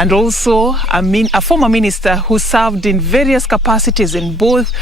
and also a former minister who served in various capacities in both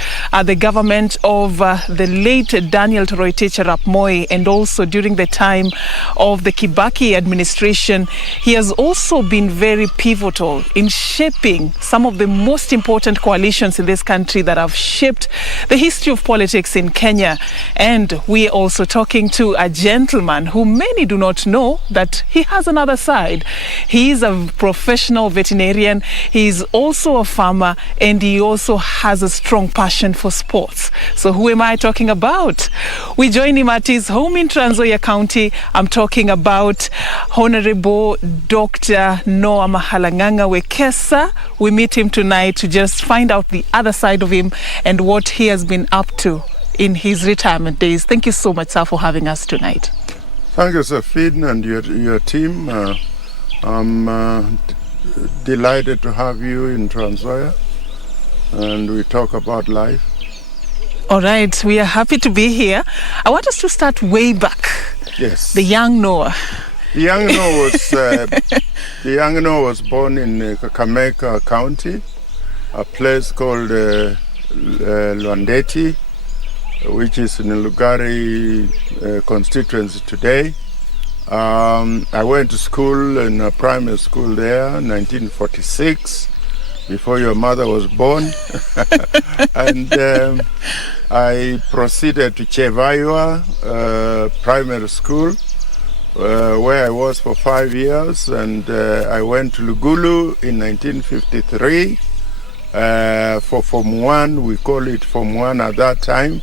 the government of the late Daniel Toroitich arap Moi and also during the time of the Kibaki administration. He has also been very pivotal in shaping some of the most important coalitions in this country that have shaped the history of politics in Kenya. And we are also talking to a gentleman who many do not know that he has another side. He is a professional veterinarian, he is also a farmer, and he also has a strong passion for sports. So who am I talking about? We join him at his home in Trans Nzoia County. I'm talking about Honorable Dr. Noah Mahalanganga Wekesa. We meet him tonight to just find out the other side of him and what he has been up to in his retirement days. Thank you so much, sir, for having us tonight. Thank you, Safin, and your team. I'm delighted to have you in Trans Nzoia, and we talk about life. All right, we are happy to be here. I want us to start way back. Yes. The young Noah. The young Noah was born in Kakamega County, a place called Lwandeti, which is in Lugari constituency today. I went to school in a primary school there, 1946, before your mother was born. And I proceeded to Chevaiwa primary school, where I was for 5 years, and I went to Lugulu in 1953 for Form 1, we call it Form 1 at that time.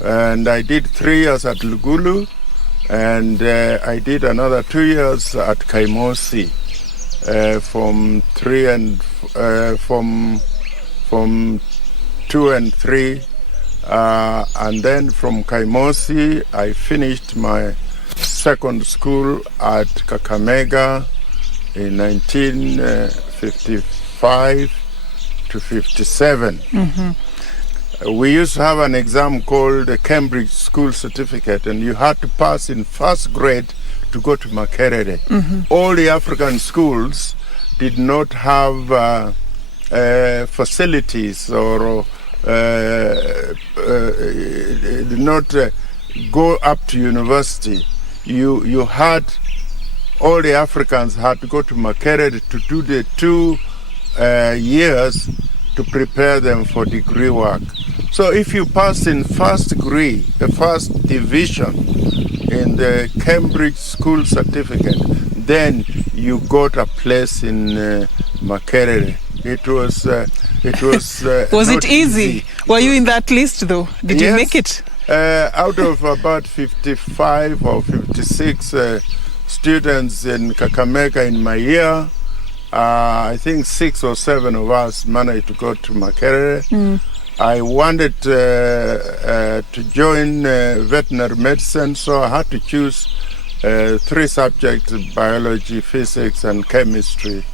And I did 3 years at Lugulu, and I did another 2 years at Kaimosi, from 2 and 3, and then from Kaimosi I finished my second school at Kakamega in 1955 to 57. Mm-hmm. We used to have an exam called the Cambridge School Certificate, and you had to pass in first grade to go to Makerere. Mm-hmm. All the African schools did not have facilities or did not go up to university. You had, all the Africans had to go to Makerere to do the 2 years to prepare them for degree work. So if you passed in first degree, the first division in the Cambridge School Certificate, then you got a place in Makerere. It was was it easy? Were you in that list though? Did you make it? Out of about 55 or 56 students in Kakamega in my year, I think 6 or 7 of us managed to go to Makerere. Mm. I wanted to join veterinary medicine, so I had to choose 3 subjects: biology, physics, and chemistry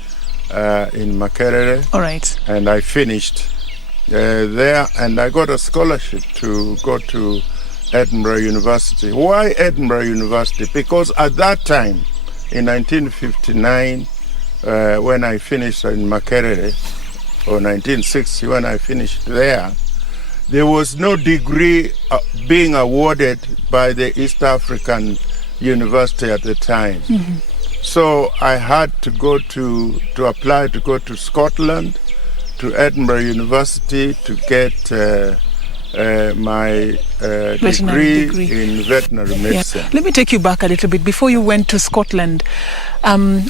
in Makerere. All right. And I finished there, and I got a scholarship to go to Edinburgh University. Why Edinburgh University? Because at that time, in 1959, when I finished in Makerere, or 1960 when I finished there was no degree being awarded by the East African University at the time. Mm-hmm. So I had to go to apply to go to Scotland, to Edinburgh University, to get my degree in veterinary medicine. Yeah. Let me take you back a little bit. Before you went to Scotland,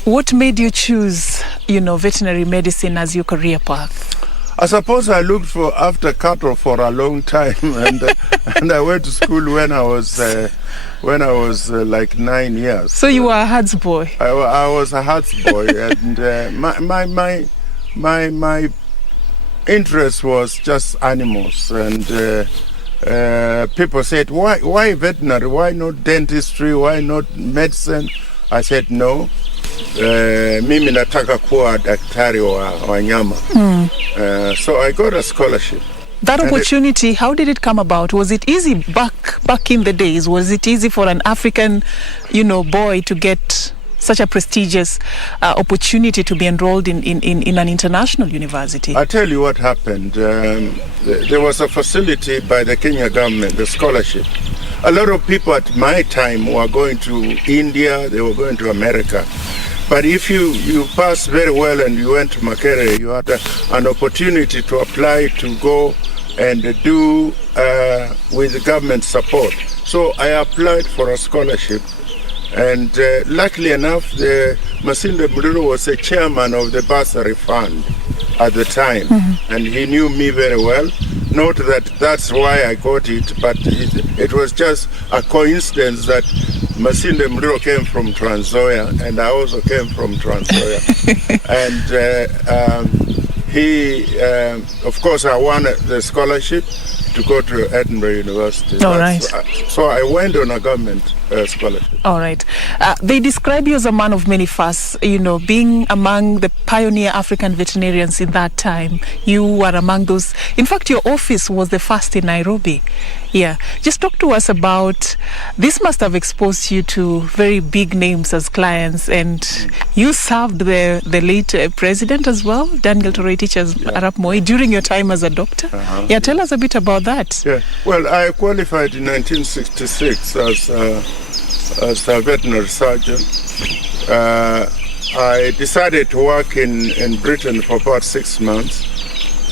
what made you choose, veterinary medicine as your career path? I suppose I looked after cattle for a long time, and I went to school when I was like 9 years. So you were a Herds boy. I was a Herds boy, and my interest was just animals, and people said, why veterinary, why not dentistry, why not medicine? I said no, mimi nataka kuwa daktari wa wanyama. So I got a scholarship. That opportunity, how did it come about? Was it easy back in the days? Was it easy for an African, boy to get such a prestigious opportunity to be enrolled in an international university? I'll tell you what happened. There was a facility by the Kenya government, the scholarship. A lot of people at my time were going to India, they were going to America. But if you passed very well and you went to Makerere, you had an opportunity to apply to go and do with government support. So I applied for a scholarship, and luckily enough, Masinde Muliro was the chairman of the bursary fund at the time, and he knew me very well. Not that that's why I got it, but it was just a coincidence that Masinde Muliro came from Trans Nzoia, and I also came from Trans Nzoia. And he, of course, I won the scholarship to go to Edinburgh University. All right. So I went on a government scholarship. All right. They describe you as a man of many fasts, being among the pioneer African veterinarians in that time. You were among those. In fact, your office was the first in Nairobi. Yeah. Just talk to us about, this must have exposed you to very big names as clients, and you served the late president as well, Daniel Toroitich Arap Moi, during your time as a doctor. Yeah, tell us a bit about that. Yeah. Well, I qualified in 1966 as a veterinary surgeon. I decided to work in Britain for about 6 months,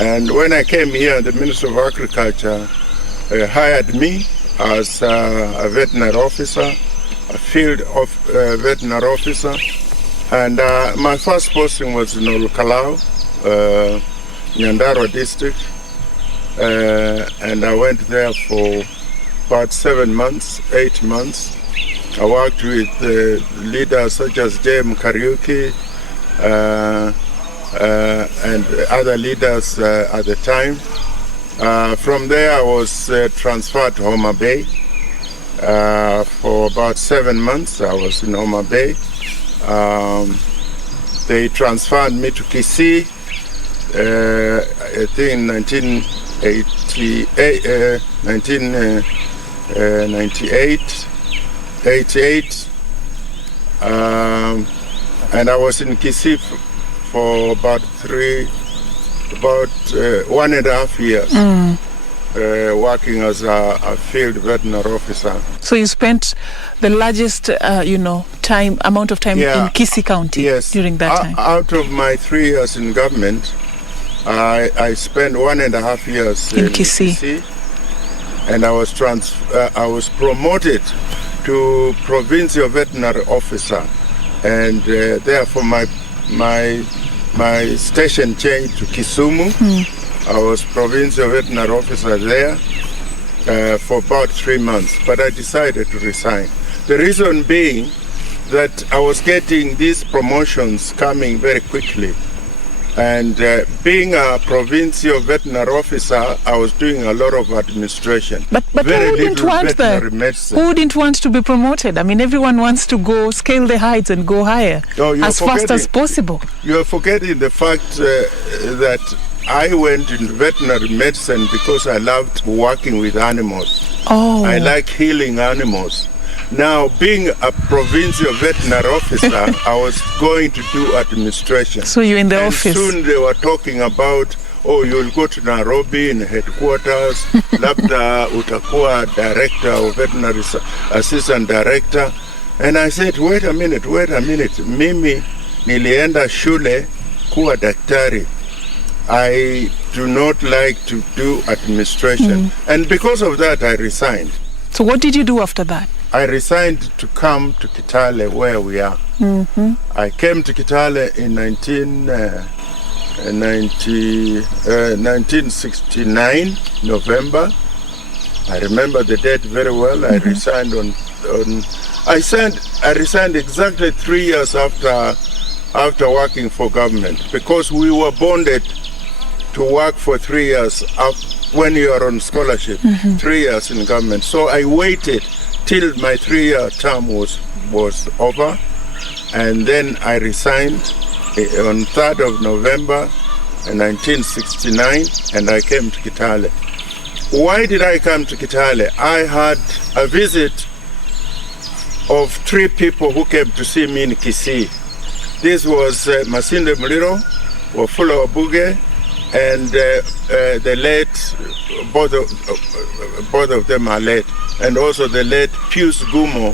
and when I came here, the Minister of Agriculture hired me as a veterinary officer, a field of veterinary officer, and my first posting was in Olukalau, Nyandarua district, and I went there for about 7 months, 8 months. I worked with leaders such as J.M. Kariuki and other leaders at the time. From there, I was transferred to Homa Bay. For about 7 months, I was in Homa Bay. They transferred me to Kisii, I think in 1988, and I was in Kisii for about 1.5 years, working as a field veterinary officer. So you spent the largest, amount of time in Kisii County during that time. Out of my 3 years in government, I spent 1.5 years in Kisii, and I was promoted to provincial veterinary officer, and therefore my station changed to Kisumu. I was provincial veterinary officer there for about 3 months, but I decided to resign. The reason being that I was getting these promotions coming very quickly. And being a provincial veterinary officer, I was doing a lot of administration. But who wouldn't want that? Who wouldn't want to be promoted? I mean, everyone wants to go scale the heights and go higher as fast as possible. You're forgetting the fact that I went into veterinary medicine because I loved working with animals. Oh. I like healing animals. Now, being a provincial veterinary officer, I was going to do administration. So you're in the office. Soon they were talking about, you'll go to Nairobi in headquarters, labda utakuwa director or veterinary assistant director. And I said, wait a minute. Mimi nilienda shule kuwa daktari. I do not like to do administration. And because of that, I resigned. So what did you do after that? I resigned to come to Kitale, where we are. I came to Kitale in 1969, November. I remember the date very well. I resigned I resigned exactly 3 years after working for government, because we were bonded to work for 3 years when you are on scholarship, 3 years in government. So I waited till my 3-year term was over, and then I resigned on 3rd of November 1969, and I came to Kitale. Why did I come to Kitale? I had a visit of 3 people who came to see me in Kisii. This was Masinde Muliro, Wafula Wabuge, and the late, both of them are late, and also the late Pius Gumo,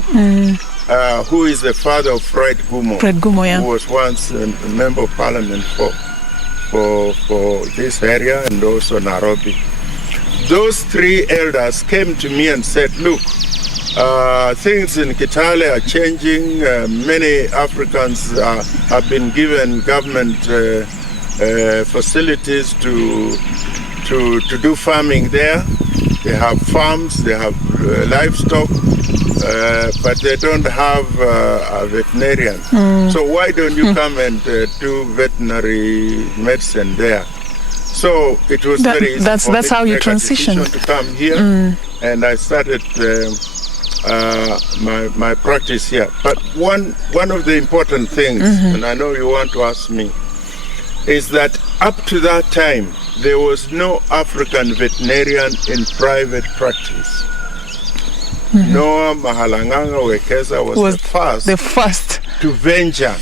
who is the father of Fred Gumo, yeah. who was once a member of parliament for this area and also Nairobi. Those 3 elders came to me and said, look, things in Kitale are changing. Many Africans have been given government facilities to do farming there. They have farms, they have livestock, but they don't have a veterinarian. So why don't you come and do veterinary medicine there? So it was very easy. That's how you transitioned to come here, and I started my practice here. But one of the important things, and I know you want to ask me, is that up to that time there was no African veterinarian in private practice. Noah Mahalanganga Wekesa was the first to venture.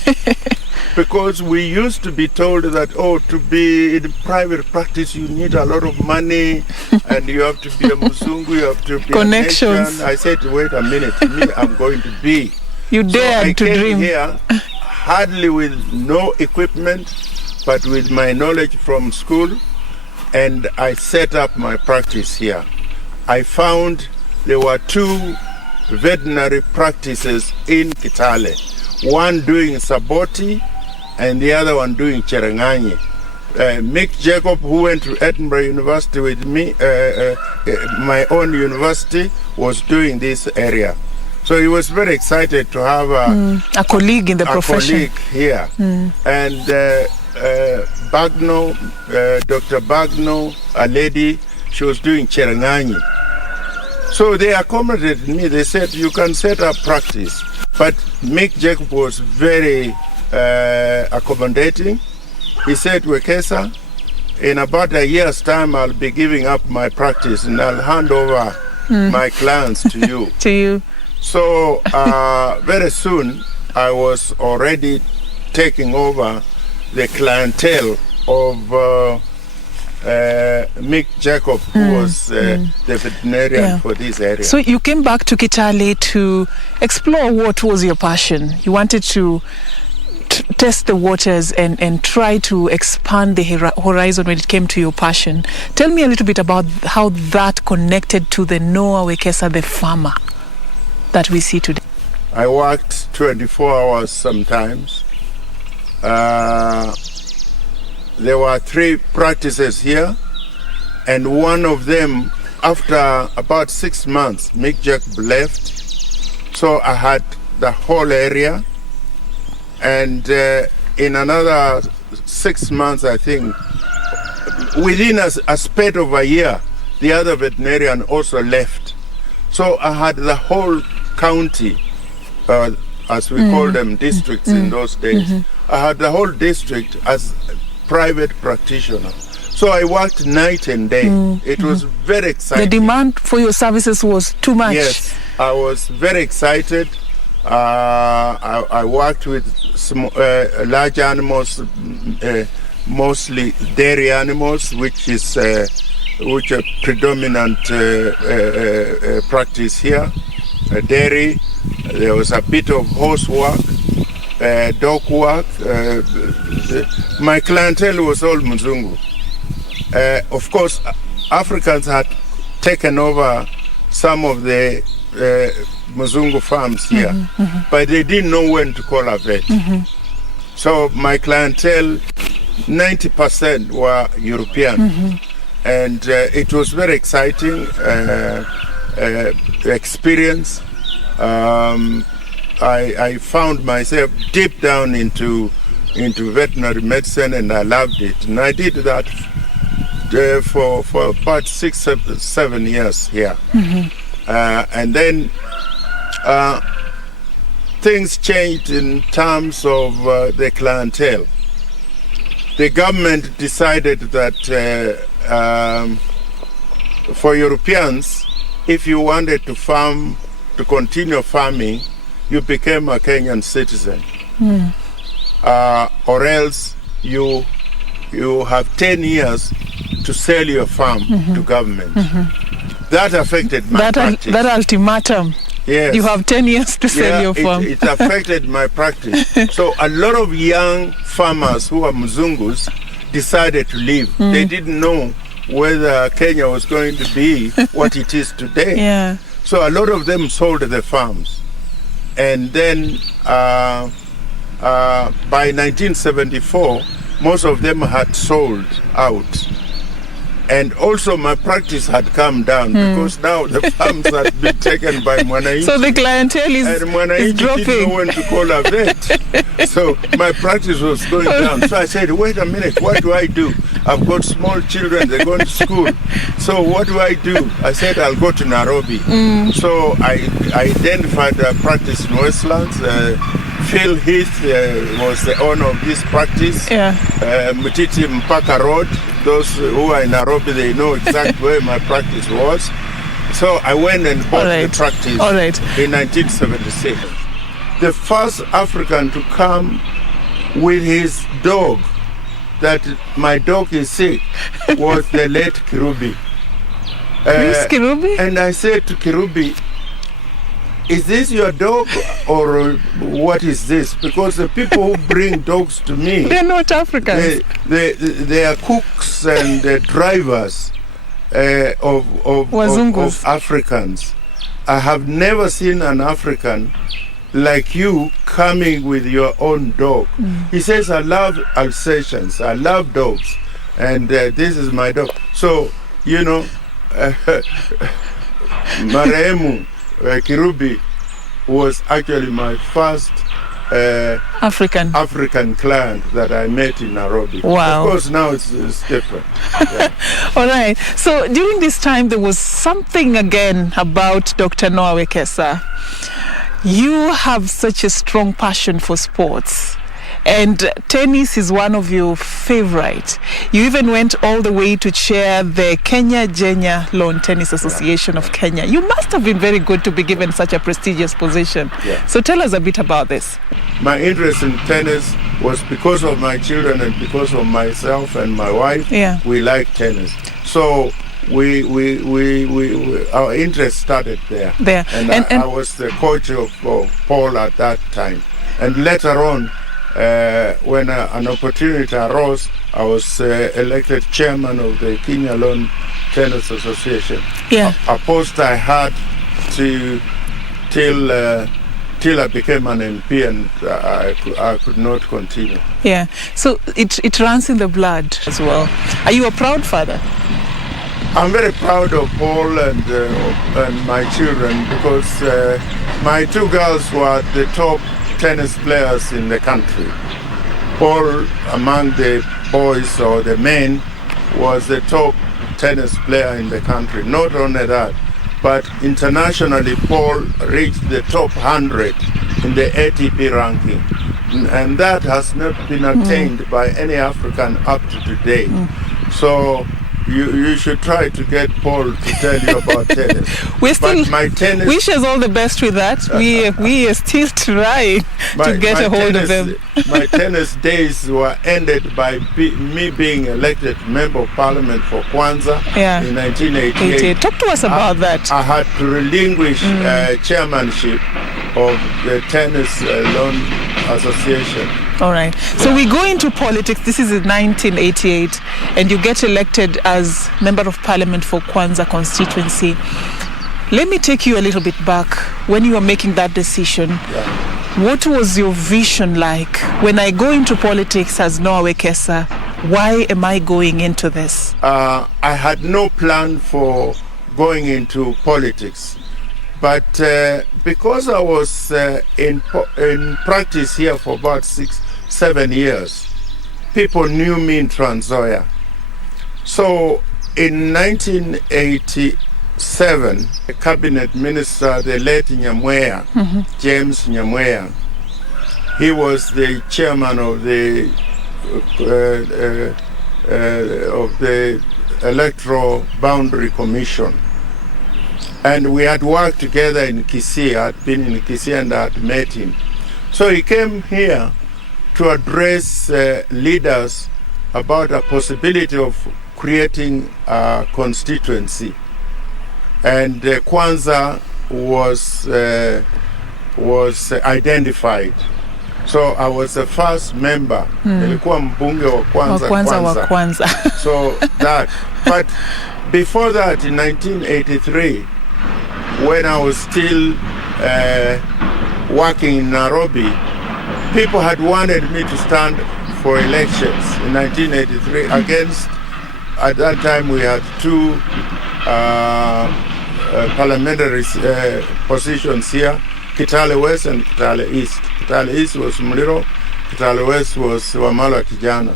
Because we used to be told that, to be in private practice, you need a lot of money, and you have to be a Muzungu, you have to be connections. A nation. I said, wait a minute, me, I'm going to be. You dared to dream. I came here hardly with no equipment, but with my knowledge from school, and I set up my practice here. I found there were 2 veterinary practices in Kitale, one doing Saboti, and the other one doing Cherangani. Mick Jacob, who went to Edinburgh University with me, my own university, was doing this area. So he was very excited to have a colleague in the profession. A colleague here. And Bagno, Dr. Bagno, a lady, she was doing Cherangani. So they accommodated me. They said, you can set up practice. But Mick Jacob was very accommodating. He said, Wekesa, in about a year's time, I'll be giving up my practice and I'll hand over my clients to you. To you. So very soon, I was already taking over the clientele of Mick Jacob, who was the veterinarian for this area. So you came back to Kitale to explore what was your passion. You wanted to test the waters and try to expand the horizon when it came to your passion. Tell me a little bit about how that connected to the Noah Wekesa, the farmer that we see today. I worked 24 hours sometimes. There were 3 practices here, and one of them, after about 6 months, Mick Jacob left. So I had the whole area, and in another 6 months, I think, within a span of a year, the other veterinarian also left. So I had the whole county, as we call them, districts in those days. I had the whole district as private practitioner. So I worked night and day. It was very exciting. The demand for your services was too much. Yes, I was very excited. I worked with large animals, mostly dairy animals, which are predominant practice here. Dairy. There was a bit of horse work, dog work. My clientele was all Muzungu. Of course, Africans had taken over some of the Muzungu farms here, but they didn't know when to call a vet. So my clientele, 90% were European, and it was very exciting experience. I found myself deep down into veterinary medicine, and I loved it. And I did that for about 6 or 7 years here. And then things changed in terms of the clientele. The government decided that for Europeans, if you wanted to continue farming, you became a Kenyan citizen. Or else you have 10 years to sell your farm to government. That affected my practice. That ultimatum. Yes. You have 10 years to sell your farm. It affected my practice. So a lot of young farmers who are Mzungus decided to leave. They didn't know whether Kenya was going to be what it is today. Yeah. So a lot of them sold their farms. And then by 1974, most of them had sold out. And also my practice had come down because now the farms had been taken by Mwananchi. So the clientele is dropping. Didn't know when to call a vet. So my practice was going down. So I said, wait a minute, what do I do? I've got small children, they're going to school. So what do I do? I said, I'll go to Nairobi. So I identified a practice in Westlands. Phil Heath was the owner of this practice. Mutiti Mpaka Road. Those who are in Nairobi, they know exactly where my practice was. So I went and bought the practice in 1976. The first African to come with his dog, that my dog is sick, was the late Kirubi. Kirubi? And I said to Kirubi, is this your dog or what is this? Because the people who bring dogs to me, they're not Africans. They are cooks and drivers of Africans. I have never seen an African like you coming with your own dog. He says, I love Alsatians, I love dogs, and this is my dog. So, you know, Marehemu Kirubi was actually my first African client that I met in Nairobi. Wow. Of course, now it's different. Yeah. All right. So during this time, there was something again about Dr. Noah Wekesa. You have such a strong passion for sports. And tennis is one of your favorite. You even went all the way to chair the Kenya Junior Lawn Tennis Association of Kenya. You must have been very good to be given such a prestigious position. So tell us a bit about this. My interest in tennis was because of my children and because of myself and my wife. We like tennis. So our interest started there. And I was the coach of Paul at that time. And later on, when an opportunity arose, I was elected chairman of the Kenya Lawn Tennis Association. A post I had till I became an MP, and I could not continue. So it runs in the blood as well. Are you a proud father? I'm very proud of Paul and my children, because my two girls were the top tennis players in the country. Paul, among the boys or the men, was the top tennis player in the country. Not only that, but internationally, Paul reached the top 100 in the ATP ranking. And that has not been attained by any African up to today. So you should try to get Paul to tell you about tennis. My tennis, wish us all the best with that. We are still trying to get a hold of them. My tennis days were ended by me being elected Member of Parliament for Kwanza in 1988. Talk to us about that. I had to relinquish chairmanship of the Tennis Lawn Association. All right. So we go into politics. This is in 1988, and you get elected as Member of Parliament for Kwanza constituency. Let me take you a little bit back. When you were making that decision, what was your vision like? When I go into politics as Noah Wekesa, why am I going into this? I had no plan for going into politics. But because I was in practice here for about 6-7 years, people knew me in Trans Nzoia. So in 1987, the cabinet minister, the late Nyamweya, James Nyamweya, he was the chairman of the Electoral Boundary Commission. And we had worked together in Kisii. I had been in Kisii and I had met him. So he came here to address leaders about a possibility of creating a constituency. And Kwanza was identified. So I was the first member. Nilikuwa mbunge wa Kwanza. So that. But before that, in 1983, when I was still working in Nairobi, people had wanted me to stand for elections in 1983 against, at that time we had two parliamentary positions here, Kitale West and Kitale East. Kitale East was Muliro, Kitale West was Wamala Kijana.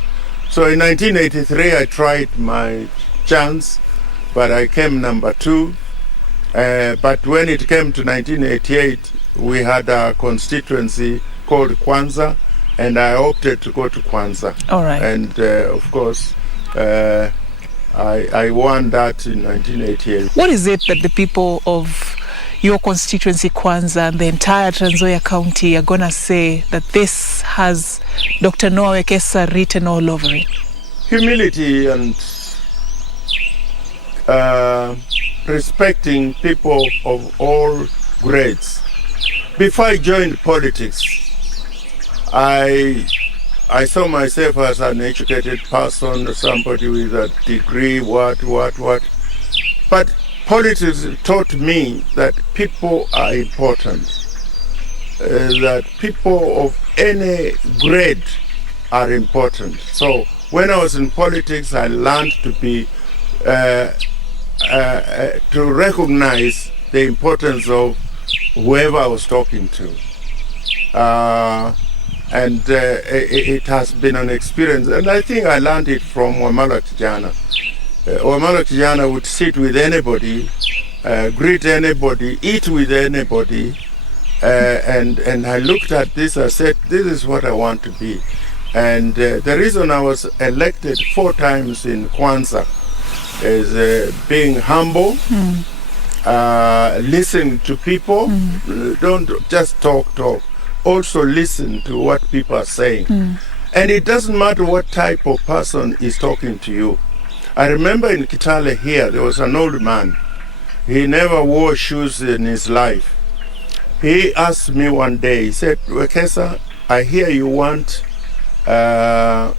So in 1983 I tried my chance, but I came number 2. But when it came to 1988, we had a constituency called Kwanza, and I opted to go to Kwanza. All right. And of course, I won that in 1988. What is it that the people of your constituency, Kwanza, and the entire Trans Nzoia County are going to say that this has Dr. Noah Wekesa written all over it? Humility and respecting people of all grades. Before I joined politics, I saw myself as an educated person, somebody with a degree, what. But politics taught me that people are important, that people of any grade are important. So when I was in politics, I learned to be to recognize the importance of whoever I was talking to. And it has been an experience, and I think I learned it from Wamala Kijana. Wamala Kijana would sit with anybody, greet anybody, eat with anybody, and I looked at this, I said, this is what I want to be. And the reason I was elected 4 times in Kwanza is being humble, listen to people, don't just talk. Also listen to what people are saying. And it doesn't matter what type of person is talking to you. I remember in Kitale here, there was an old man. He never wore shoes in his life. He asked me one day, he said, Wekesa, I hear you want to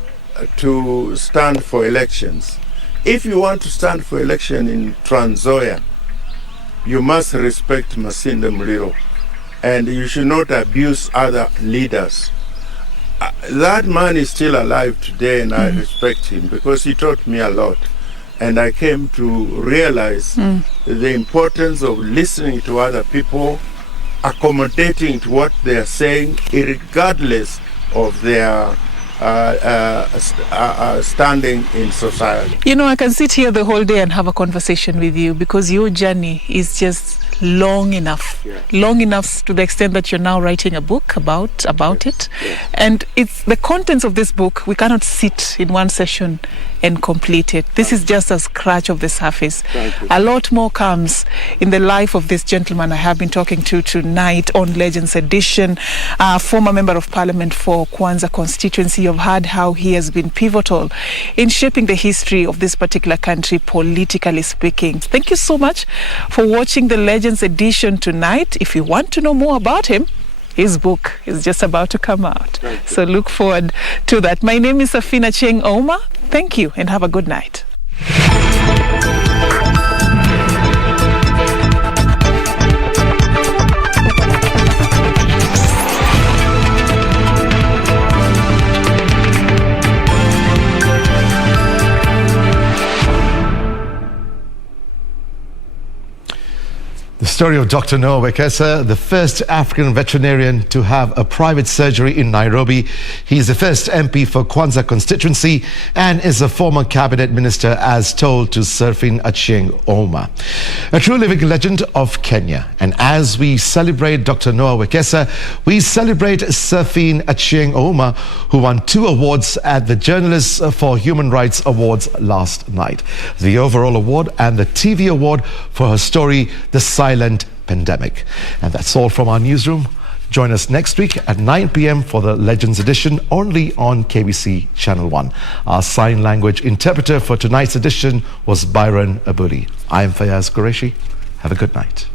stand for elections. If you want to stand for election in Trans Nzoia, you must respect Masinde Muliro, and you should not abuse other leaders. That man is still alive today, and I respect him because he taught me a lot. And I came to realize the importance of listening to other people, accommodating to what they are saying, regardless of their standing in society. You know, I can sit here the whole day and have a conversation with you because your journey is just long enough. Long enough to the extent that you're now writing a book about it. And it's the contents of this book, we cannot sit in one session and complete it. This is just a scratch of the surface. A lot more comes in the life of this gentleman I have been talking to tonight on Legends Edition, former member of parliament for Kwanza constituency. You've heard how he has been pivotal in shaping the history of this particular country, politically speaking. Thank you so much for watching the Legends Edition tonight. If you want to know more about him, his book is just about to come out. So look forward to that. My name is Safina Cheng Oma. Thank you and have a good night. The story of Dr. Noah Wekesa, the first African veterinarian to have a private surgery in Nairobi. He is the first MP for Kwanza constituency and is a former cabinet minister, as told to Serafin Achieng Ouma, a true living legend of Kenya. And as we celebrate Dr. Noah Wekesa, we celebrate Serafin Achieng Ouma, who won 2 awards at the Journalists for Human Rights Awards last night. The overall award and the TV award for her story, The Silent Pandemic. And that's all from our newsroom. Join us next week at 9 p.m. for the Legends edition, only on KBC Channel 1. Our sign language interpreter for tonight's edition was Byron Abuli. I am Fayaz Qureshi. Have a good night.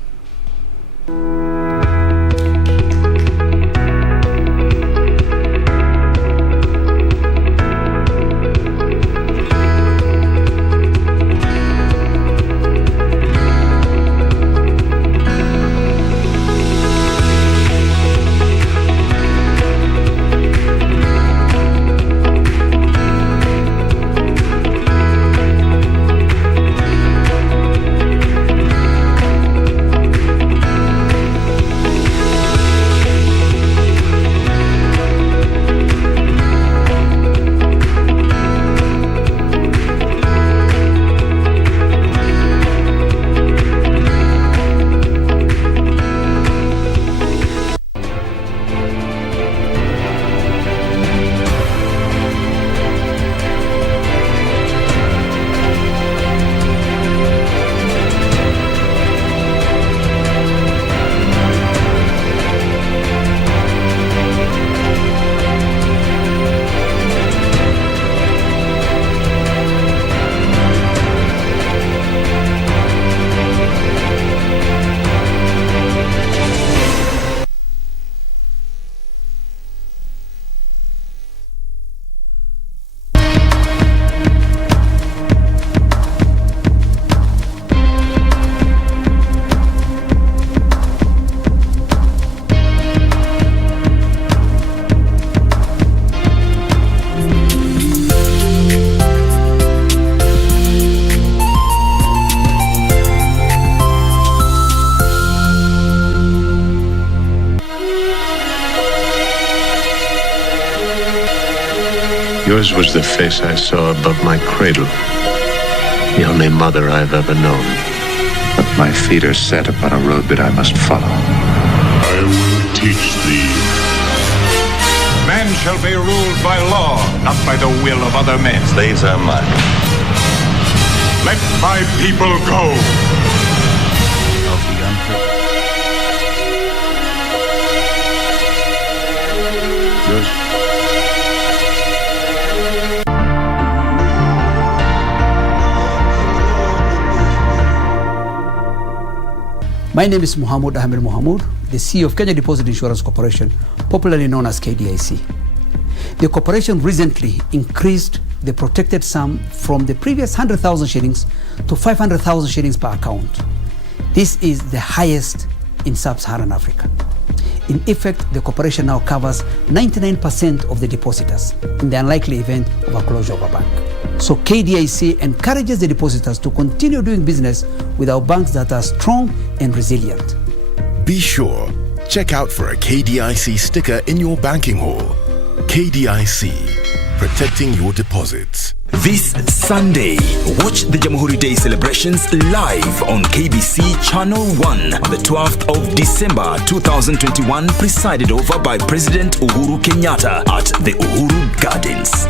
Yours was the face I saw above my cradle, the only mother I've ever known. But my feet are set upon a road that I must follow. I will teach thee. Man shall be ruled by law, not by the will of other men. Slaves are mine. Let my people go. Of the unheard. Yours. My name is Muhammad Ahmed Muhammad, the CEO of Kenya Deposit Insurance Corporation, popularly known as KDIC. The corporation recently increased the protected sum from the previous 100,000 shillings to 500,000 shillings per account. This is the highest in sub-Saharan Africa. In effect, the corporation now covers 99% of the depositors in the unlikely event of a closure of a bank. So KDIC encourages the depositors to continue doing business with our banks that are strong and resilient. Be sure, check out for a KDIC sticker in your banking hall. KDIC, protecting your deposits. This Sunday, watch the Jamhuri Day celebrations live on KBC Channel 1 on the 12th of December 2021, presided over by President Uhuru Kenyatta at the Uhuru Gardens.